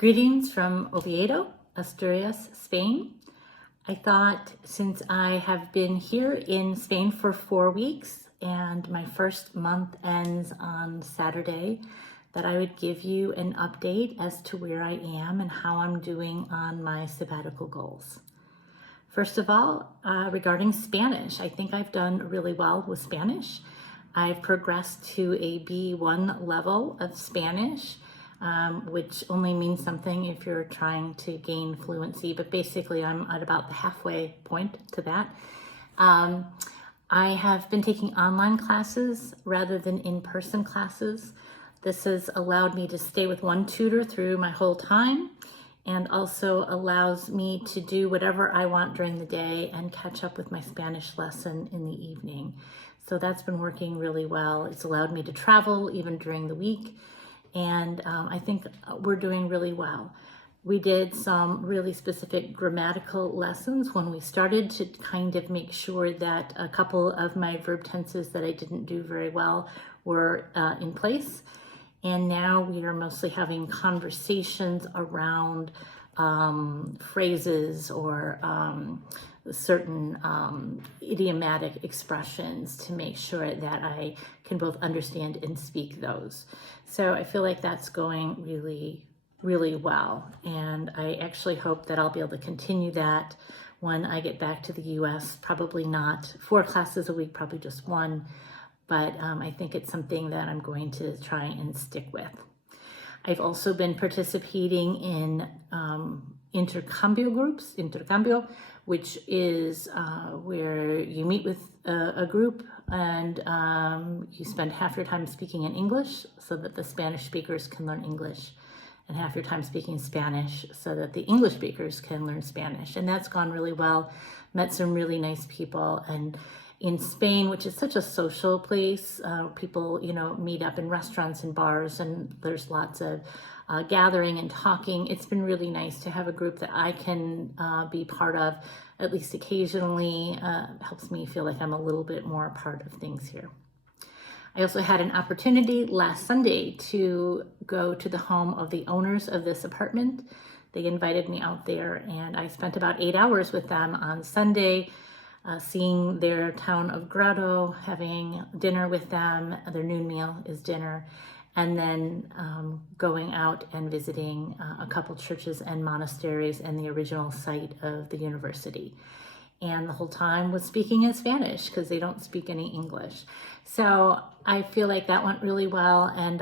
Greetings from Oviedo, Asturias, Spain. I thought since I have been here in Spain for 4 weeks and my first month ends on Saturday, that I would give you an update as to where I am and how I'm doing on my sabbatical goals. First of all, regarding Spanish, I think I've done really well with Spanish. I've progressed to a B1 level of Spanish, which only means something if you're trying to gain fluency, but basically I'm at about the halfway point to that. I have been taking online classes rather than in-person classes. This has allowed me to stay with one tutor through my whole time, and also allows me to do whatever I want during the day and catch up with my Spanish lesson in the evening. So that's been working really well. It's allowed me to travel even during the week, and I think we're doing really well. We did some really specific grammatical lessons when we started to kind of make sure that a couple of my verb tenses that I didn't do very well were in place. And now we are mostly having conversations around phrases or certain idiomatic expressions to make sure that I can both understand and speak those. So I feel like that's going really, really well. And I actually hope that I'll be able to continue that when I get back to the US. Probably not 4 classes a week, probably just 1. But I think it's something that I'm going to try and stick with. I've also been participating in intercambio groups, which is where you meet with a group and you spend half your time speaking in English so that the Spanish speakers can learn English, and half your time speaking Spanish so that the English speakers can learn Spanish. And that's gone really well. Met some really nice people. And in Spain, which is such a social place, people, meet up in restaurants and bars, and there's lots of gathering and talking. It's been really nice to have a group that I can be part of, at least occasionally. Helps me feel like I'm a little bit more a part of things here. I also had an opportunity last Sunday to go to the home of the owners of this apartment. They invited me out there, and I spent about 8 hours with them on Sunday, seeing their town of Grado, having dinner with them. Their noon meal is dinner, and then going out and visiting a couple churches and monasteries and the original site of the university. And the whole time was speaking in Spanish because they don't speak any English. So I feel like that went really well, and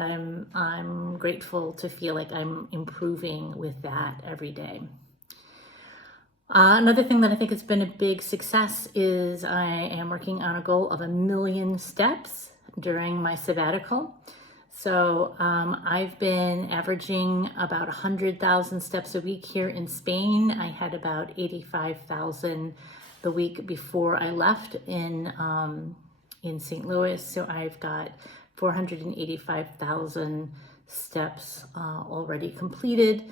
I'm grateful to feel like I'm improving with that every day. Another thing that I think has been a big success is I am working on a goal of 1 million steps during my sabbatical. So I've been averaging about 100,000 steps a week here in Spain. I had about 85,000 the week before I left in St. Louis. So I've got 485,000 steps already completed.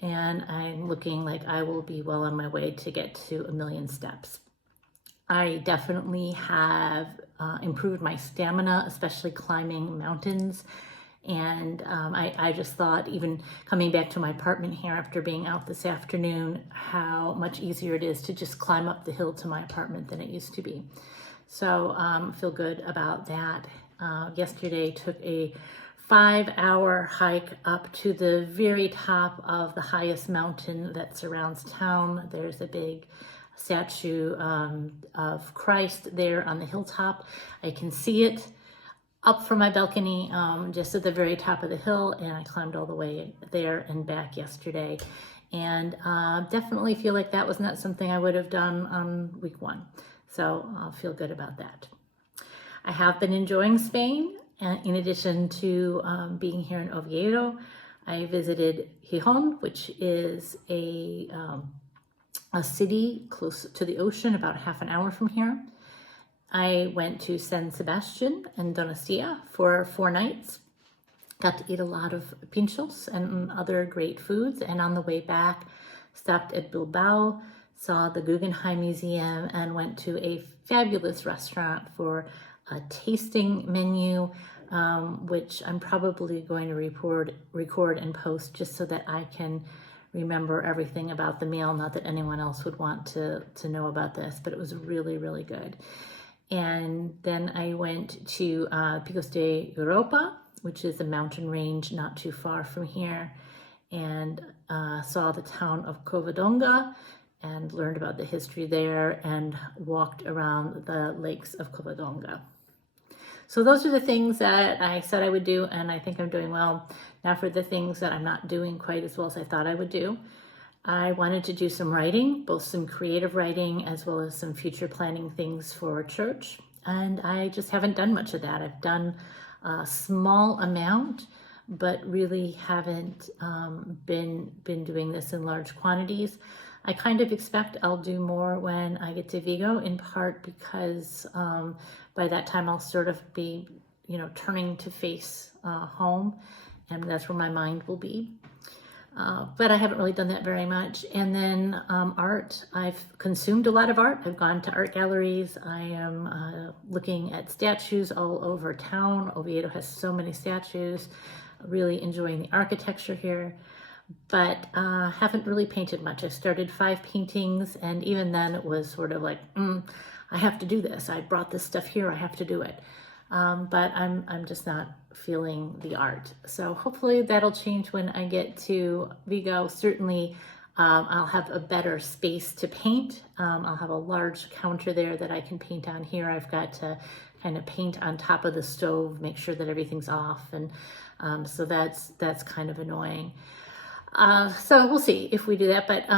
And I'm looking like I will be well on my way to get to 1 million steps. I definitely have improved my stamina, especially climbing mountains. And I just thought, even coming back to my apartment here after being out this afternoon, how much easier it is to just climb up the hill to my apartment than it used to be. So feel good about that. Yesterday took a 5-hour hike up to the very top of the highest mountain that surrounds town. There's a big statue of Christ there on the hilltop. I can see it up from my balcony, just at the very top of the hill, and I climbed all the way there and back yesterday. And definitely feel like that was not something I would have done on week 1. So I'll feel good about that. I have been enjoying Spain. In addition to being here in Oviedo, I visited Gijón, which is a city close to the ocean, about half an hour from here. I went to San Sebastian and Donostia for 4 nights. Got to eat a lot of pinchos and other great foods. And on the way back, stopped at Bilbao, saw the Guggenheim Museum, and went to a fabulous restaurant for a tasting menu which I'm probably going to record and post just so that I can remember everything about the meal. Not that anyone else would want to know about this, but it was really, really good. And then I went to Picos de Europa, which is a mountain range not too far from here, and saw the town of Covadonga and learned about the history there and walked around the lakes of Covadonga. So those are the things that I said I would do, and I think I'm doing well. Now for the things that I'm not doing quite as well as I thought I would do. I wanted to do some writing, both some creative writing as well as some future planning things for church. And I just haven't done much of that. I've done a small amount, but really haven't been doing this in large quantities. I kind of expect I'll do more when I get to Vigo, in part because by that time I'll sort of be, turning to face home, and that's where my mind will be. But I haven't really done that very much. And then art, I've consumed a lot of art. I've gone to art galleries. I am looking at statues all over town. Oviedo has so many statues. Really enjoying the architecture here, but haven't really painted much. I started 5 paintings, and even then it was sort of like, I have to do this. I brought this stuff here. I have to do it. But I'm just not feeling the art. So hopefully that'll change when I get to Vigo. Certainly I'll have a better space to paint. I'll have a large counter there that I can paint on. Here I've got to kind of paint on top of the stove, make sure that everything's off, and so that's kind of annoying. So we'll see if we do that, but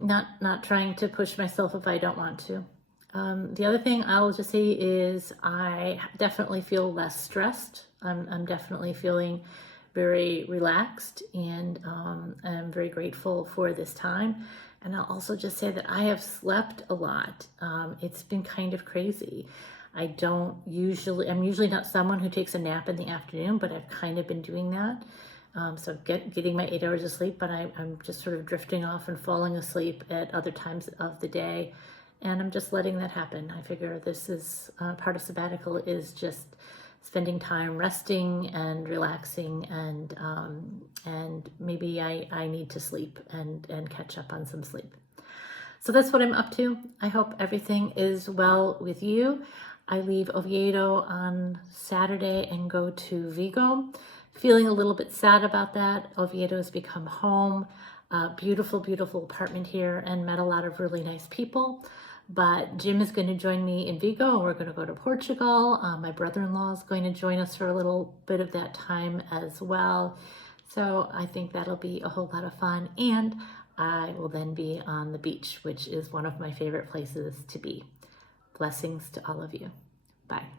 not trying to push myself if I don't want to. The other thing I'll just say is I definitely feel less stressed. I'm definitely feeling very relaxed, and I'm very grateful for this time. And I'll also just say that I have slept a lot. It's been kind of crazy. I'm usually not someone who takes a nap in the afternoon, but I've kind of been doing that. So getting my 8 hours of sleep, but I'm just sort of drifting off and falling asleep at other times of the day. And I'm just letting that happen. I figure this is part of sabbatical, is just spending time resting and relaxing, and maybe I need to sleep and catch up on some sleep. So that's what I'm up to. I hope everything is well with you. I leave Oviedo on Saturday and go to Vigo. Feeling a little bit sad about that. Oviedo has become home. Beautiful, beautiful apartment here, and met a lot of really nice people. But Jim is going to join me in Vigo, and we're going to go to Portugal. My brother-in-law is going to join us for a little bit of that time as well. So I think that'll be a whole lot of fun. And I will then be on the beach, which is one of my favorite places to be. Blessings to all of you. Bye.